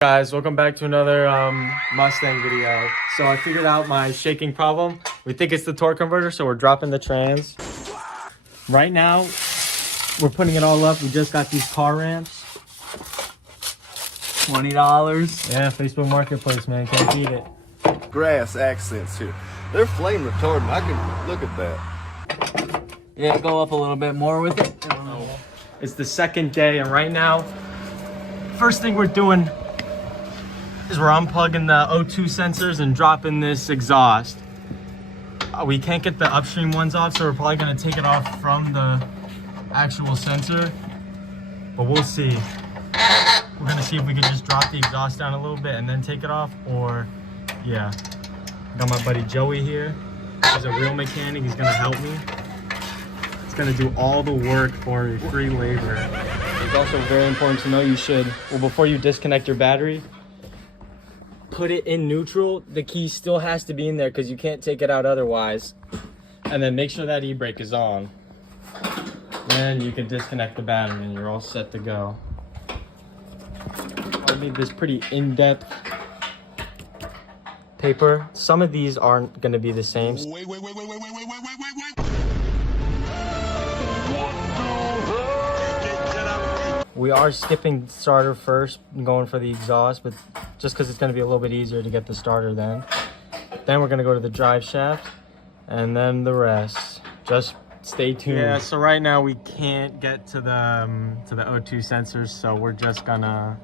Guys, welcome back to another Mustang video. So I figured out my shaking problem. We think it's the torque converter, so we're dropping the trans. Right now, we're putting it all up. We just got these car ramps. $20. Yeah, Facebook Marketplace, man. Can't beat it. Grass accents here. They're flame retardant. I can look at that. Yeah, go up a little bit more with it. It's the second day, and right now, first thing we're doing is we're unplugging the O2 sensors and dropping this exhaust. We can't get the upstream ones off, so we're probably gonna take it off from the actual sensor, but we'll see. We're gonna see if we can just drop the exhaust down a little bit and then take it off, or yeah. Got my buddy Joey here. He's a real mechanic. He's gonna help me. He's gonna do all the work for free labor. It's also very important to know you should, well, before you disconnect your battery, put it in neutral. The key still has to be in there because you can't take it out otherwise. And then make sure that e-brake is on. Then you can disconnect the battery and you're all set to go. I need this pretty in-depth paper. Some of these aren't going to be the same. Wait. We are skipping starter first and going for the exhaust, but just because it's going to be a little bit easier to get the starter then. Then we're going to go to the drive shaft and then the rest. Just stay tuned. Yeah, so right now we can't get to the O2 sensors, so we're just gonna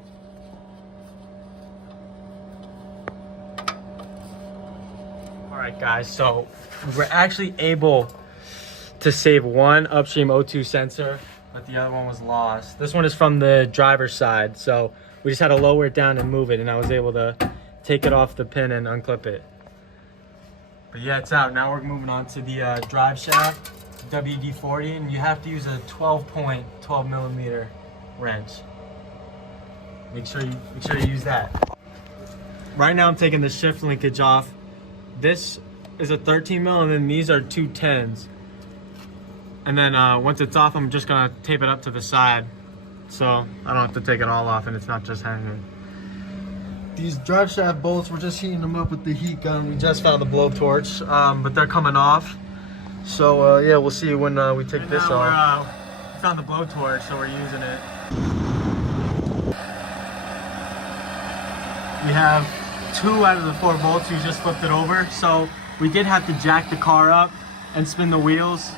Alright guys, so we're actually able to save one upstream O2 sensor, but the other one was lost. This one is from the driver's side, so we just had to lower it down and move it, and I was able to take it off the pin and unclip it. But yeah, it's out. Now we're moving on to the drive shaft, WD-40, and you have to use a 12 millimeter wrench. Make sure you use that. Right now I'm taking the shift linkage off. This is a 13 mil, and then these are two 10s. And then once it's off, I'm just gonna tape it up to the side, so I don't have to take it all off and it's not just hanging. These drive shaft bolts, we're just heating them up with the heat gun. We just found the blowtorch, but they're coming off. So yeah, we'll see when we take this off. We found the blowtorch, so we're using it. We have 2 out of the 4 bolts. We just flipped it over, so we did have to jack the car up and spin the wheels.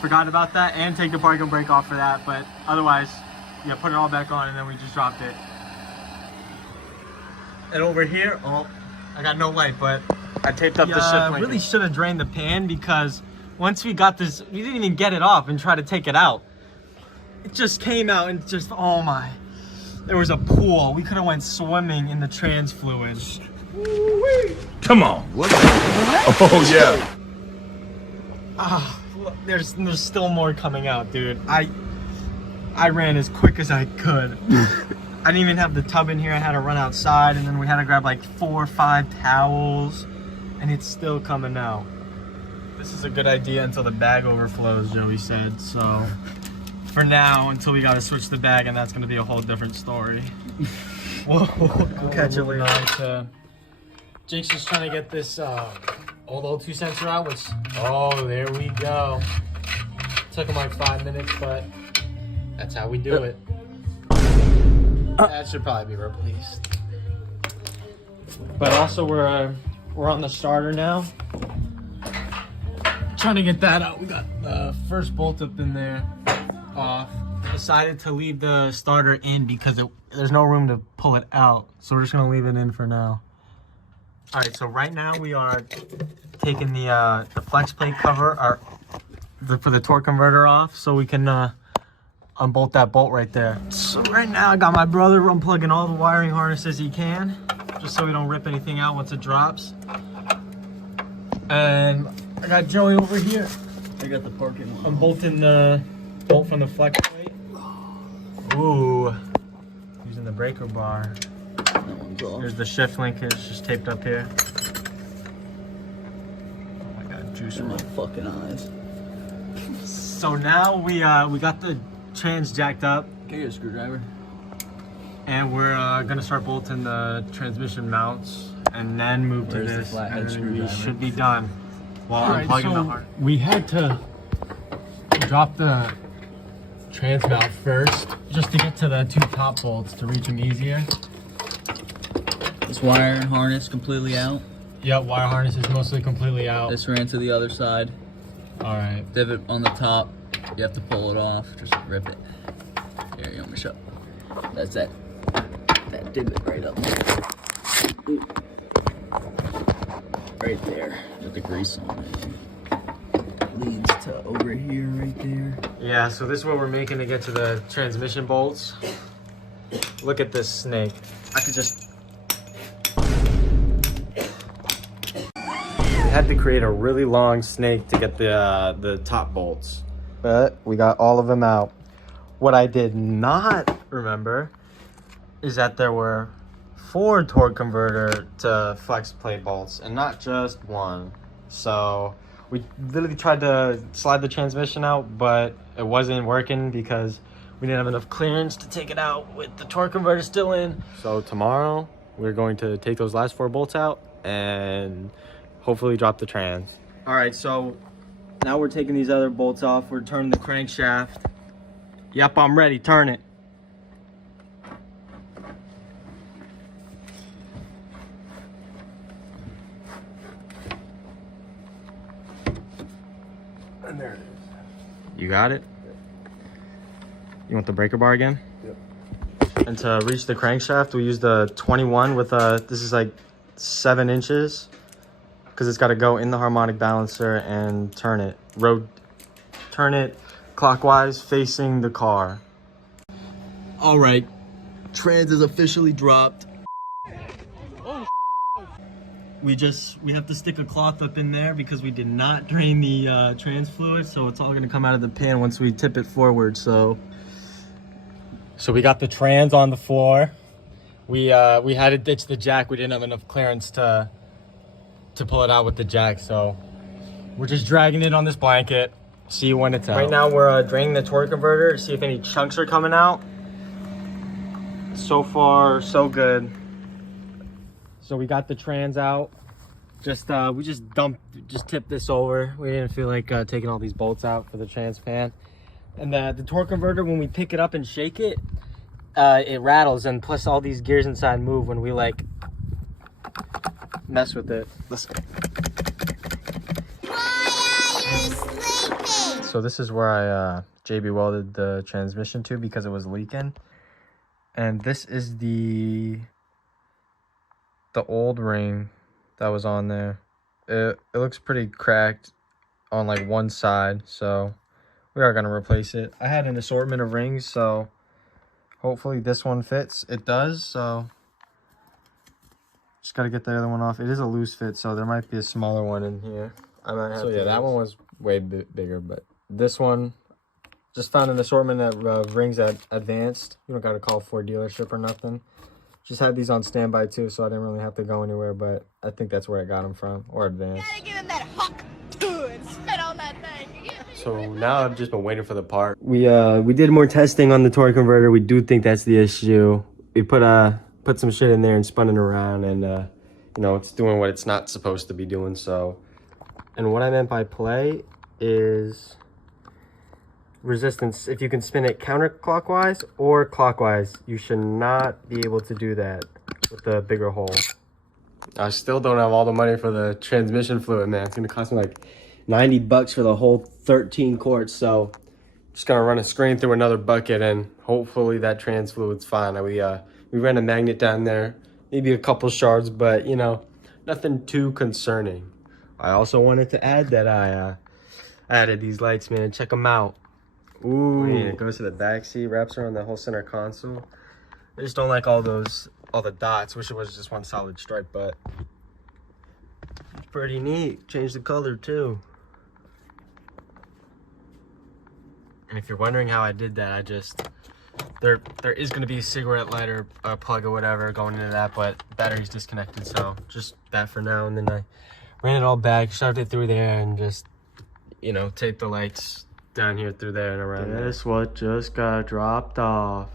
Forgot about that, and take the parking brake off for that, but otherwise, yeah, put it all back on and then we just dropped it. And over here, oh, I got no light, but I taped up the shift linkage. I really should have drained the pan, because once we got this, we didn't even get it off and try to take it out. It just came out and just, oh my. There was a pool. We could have went swimming in the trans fluid. Come on. What? Oh yeah. Ah. There's still more coming out, dude. I ran as quick as I could. I didn't even have the tub in here. I had to run outside, and then we had to grab like 4 or 5 towels, and it's still coming out. This is a good idea until the bag overflows, Joey said. So for now, until we got to switch the bag, and that's going to be a whole different story. We'll catch you later. Jake's just trying to get this old O2 sensor out, which, oh, there we go. Took him like 5 minutes, but that's how we do it. That should probably be replaced. But also we're on the starter now. Trying to get that out. We got the first bolt up in there off. Decided to leave the starter in because there's no room to pull it out, so we're just gonna leave it in for now. All right, so right now we are taking the flex plate cover for the torque converter off, so we can unbolt that bolt right there. So right now I got my brother unplugging all the wiring harnesses he can, just so we don't rip anything out once it drops. And I got Joey over here. I got the parking one. Unbolting the bolt from the flex plate. Ooh, using the breaker bar. Here's the shift linkage just taped up here. Oh my god, juice in my fucking eyes. So now we got the trans jacked up. Can I get a screwdriver? And we're gonna start bolting the transmission mounts and then move to Where's the this. flathead And we screwdriver? should be done. While Alright, unplugging so the hard. we had to drop the trans mount first just to get to the 2 top bolts to reach them easier. This wire and harness completely out. Yep, wire harness is mostly completely out. This ran to the other side. Alright. Divot on the top. You have to pull it off. Just rip it. Here, you want me to show? That's that divot right up there. Ooh. Right there with the grease on it. Leads to over here, right there. Yeah, so this is what we're making to get to the transmission bolts. Look at this snake. I could just... We had to create a really long snake to get the top bolts. But we got all of them out. What I did not remember is that there were 4 torque converter to flex plate bolts and not just 1. So we literally tried to slide the transmission out, but it wasn't working because we didn't have enough clearance to take it out with the torque converter still in. So tomorrow we're going to take those last 4 bolts out and hopefully drop the trans. All right, so now we're taking these other bolts off. We're turning the crankshaft. Yep, I'm ready. Turn it. And there it is. You got it? You want the breaker bar again? Yep. And to reach the crankshaft, we use the 21 with this is like 7 inches because it's got to go in the harmonic balancer and turn it. Turn it clockwise facing the car. All right, trans is officially dropped. We have to stick a cloth up in there because we did not drain the trans fluid, so it's all gonna come out of the pan once we tip it forward. So we got the trans on the floor. We had to ditch the jack. We didn't have enough clearance to pull it out with the jack, so we're just dragging it on this blanket. See when it's out. Right now we're draining the torque converter to see if any chunks are coming out. So far, so good. So we got the trans out. We just tipped this over. We didn't feel like taking all these bolts out for the trans pan. And the torque converter, when we pick it up and shake it, it rattles, and plus all these gears inside move when we like mess with it. Let's go. So this is where I JB welded the transmission to because it was leaking. And this is the old ring that was on there. It looks pretty cracked on like one side, so we are gonna replace it. I had an assortment of rings, so hopefully this one fits. It does, so just gotta get the other one off. It is a loose fit, so there might be a smaller one in here. I might have so yeah, that one was way bigger, but this one, just found an assortment of rings at Advanced. You don't gotta call for a dealership or nothing. Just had these on standby too, so I didn't really have to go anywhere, but I think that's where I got them from, or Advanced. Gotta give him that hawk too and spit on that thing. So now I've just been waiting for the part. We did more testing on the torque converter. We do think that's the issue. We put some shit in there and spun it around, and you know, it's doing what it's not supposed to be doing. So, and what I meant by play is resistance. If you can spin it counterclockwise or clockwise, you should not be able to do that with the bigger hole. I still don't have all the money for the transmission fluid, man. It's gonna cost me like 90 bucks for the whole 13 quarts. So just gonna run a screen through another bucket and hopefully that trans fluid's fine. We ran a magnet down there, maybe a couple shards, but you know, nothing too concerning. I also wanted to add that I added these lights, man. Check them out. Ooh, it goes to the back seat, wraps around the whole center console. I just don't like all the dots. Wish it was just one solid stripe, but it's pretty neat. Change the color too. And if you're wondering how I did that, I just there is going to be a cigarette lighter plug or whatever going into that, but battery's disconnected, so just that for now. And then I ran it all back, shoved it through there, and just, you know, taped the lights down here through there and around. Guess what just got dropped off?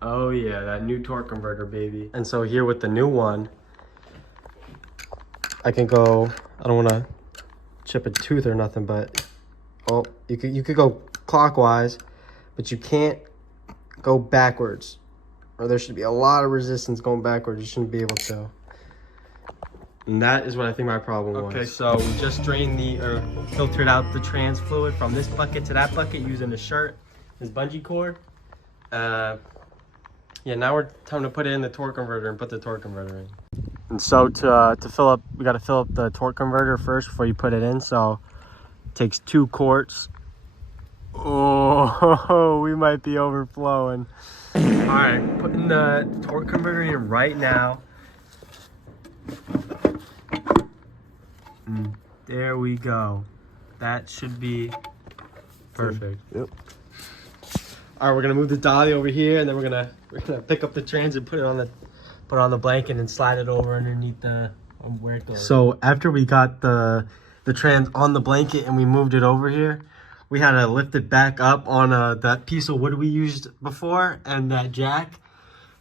Oh yeah, that new torque converter, baby. And so here with the new one, I can go, I don't want to chip a tooth or nothing, but oh, you could go clockwise, but you can't go backwards, or there should be a lot of resistance going backwards. You shouldn't be able to. And that is what I think my problem was. Okay, so we just drained or filtered out the trans fluid from this bucket to that bucket using the shirt, this bungee cord. Yeah, now we're time to put in the torque converter and put the torque converter in. And so to fill up, we got to fill up the torque converter first before you put it in. So it takes 2 quarts. Oh, we might be overflowing. All right, putting the torque converter in right now. And there we go. That should be perfect. Yep. All right, we're gonna move the dolly over here, and then we're gonna pick up the trans and put it on the blanket and slide it over underneath the where it goes. So after we got the trans on the blanket and we moved it over here, we had to lift it back up on that piece of wood we used before and that jack,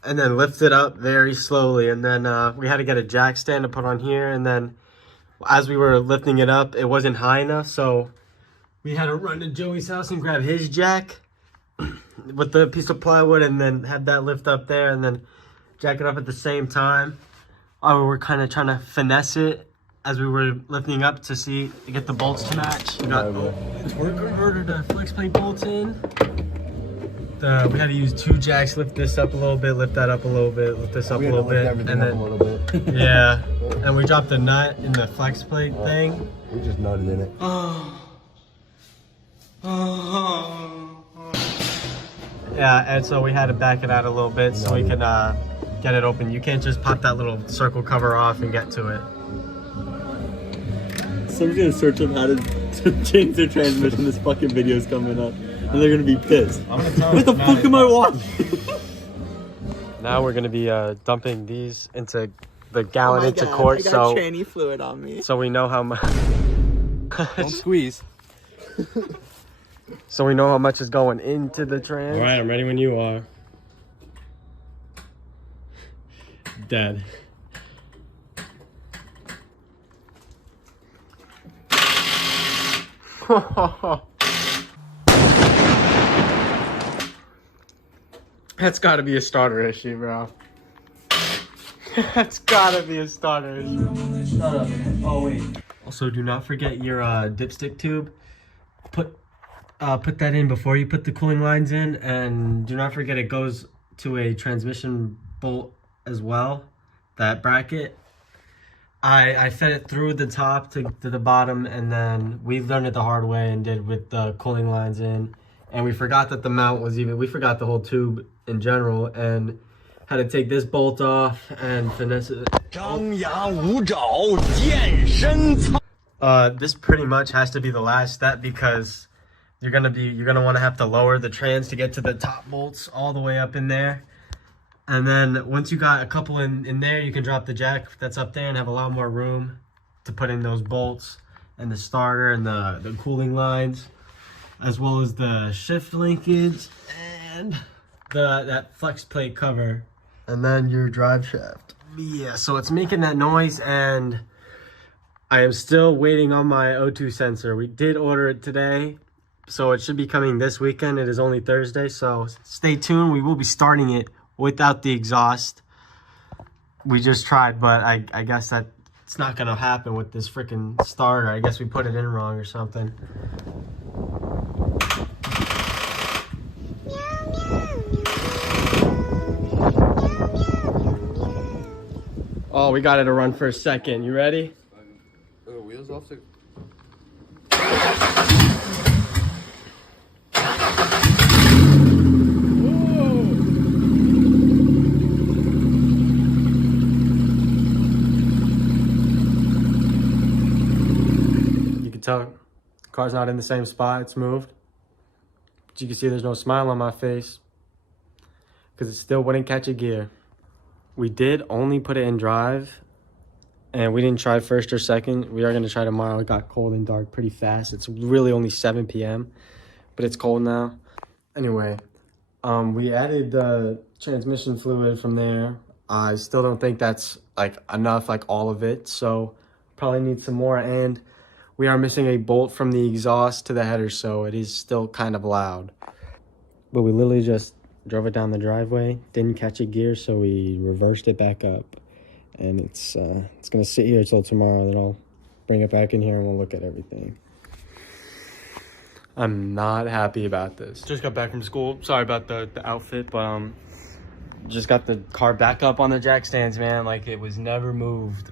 and then lift it up very slowly. And then we had to get a jack stand to put on here, and then as we were lifting it up, it wasn't high enough, so we had to run to Joey's house and grab his jack with the piece of plywood, and then have that lift up there, and then jack it up at the same time. We were kind of trying to finesse it as we were lifting up to get the bolts to match. We got the torque converter to flex plate bolts in. We had to use 2 jacks, lift this up a little bit, lift that up a little bit, lift this up a little bit, and then a little bit. yeah, and we dropped the nut in the flex plate thing. We just nutted in it. Yeah, and so we had to back it out a little bit so we can get it open. You can't just pop that little circle cover off and get to it. Someone's gonna search up how to change their transmission. This fucking video's coming up, and they're gonna be pissed. What the fuck am I watching? Now we're gonna be dumping these into the gallon into quart, I got tranny fluid on me. so we know how much. Don't squeeze. So we know how much is going into the trans. All right, I'm ready when you are. Dead. That's gotta be a starter issue, bro. That's gotta be a starter issue. Shut up, man. Oh wait. Also, do not forget your dipstick tube. Put that in before you put the cooling lines in, and do not forget it goes to a transmission bolt as well, that bracket. I fed it through the top to the bottom, and then we learned it the hard way and did with the cooling lines in, and we forgot that the mount was we forgot the whole tube in general, and had to take this bolt off and finesse it. This pretty much has to be the last step, because you're gonna want to have to lower the trans to get to the top bolts all the way up in there. And then once you got a couple in there, you can drop the jack that's up there and have a lot more room to put in those bolts and the starter and the cooling lines, as well as the shift linkage and that flex plate cover, and then your drive shaft. Yeah, so it's making that noise, and I am still waiting on my O2 sensor. We did order it today, so it should be coming this weekend. It is only Thursday, so stay tuned. We will be starting it without the exhaust. We just tried, but I guess that it's not gonna happen with this freaking starter. I guess we put it in wrong or something. Oh, we got it to run for a second. You ready? Wheels off the... Tell the car's not in the same spot, it's moved. But you can see there's no smile on my face because it still wouldn't catch a gear. We did only put it in drive, and we didn't try first or second. We are going to try tomorrow. It got cold and dark pretty fast. It's really only 7 p.m., but it's cold now. Anyway, we added the transmission fluid from there. I still don't think that's like enough, like all of it. So probably need some more. And we are missing a bolt from the exhaust to the header, so it is still kind of loud. But we literally just drove it down the driveway, didn't catch a gear, so we reversed it back up. And it's gonna sit here till tomorrow. Then I'll bring it back in here and we'll look at everything. I'm not happy about this. Just got back from school. Sorry about the outfit, but just got the car back up on the jack stands, man. Like it was never moved.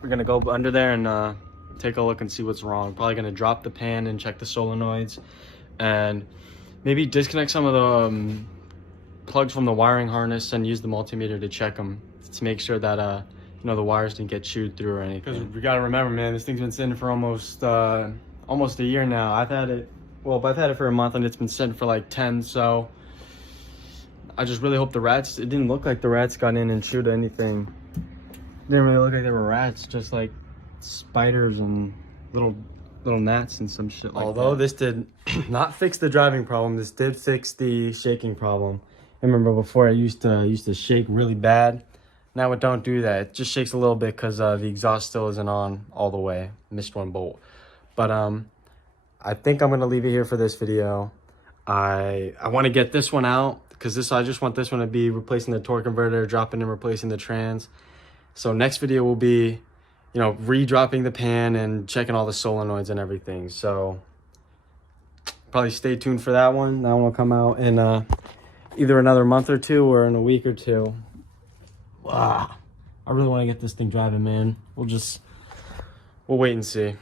We're gonna go under there and take a look and see what's wrong. Probably gonna drop the pan and check the solenoids, and maybe disconnect some of the plugs from the wiring harness and use the multimeter to check them to make sure that you know, the wires didn't get chewed through or anything. Because we gotta remember, man, this thing's been sitting for almost a year now. I've had it for a month and it's been sitting for like 10. So I just really hope it didn't look like the rats got in and chewed anything. It didn't really look like they were rats, just like spiders and little gnats and some shit like that. Although this did not fix the driving problem, this did fix the shaking problem. I remember before I used to shake really bad. Now it don't do that. It just shakes a little bit because the exhaust still isn't on all the way. Missed one bolt. But I think I'm gonna leave it here for this video. I want to get this one out because I just want this one to be replacing the torque converter, dropping and replacing the trans. So next video will be, you know, re-dropping the pan and checking all the solenoids and everything. So probably stay tuned for that one. That one will come out in either another month or two or in a week or two. Wow. I really want to get this thing driving, man. We'll wait and see.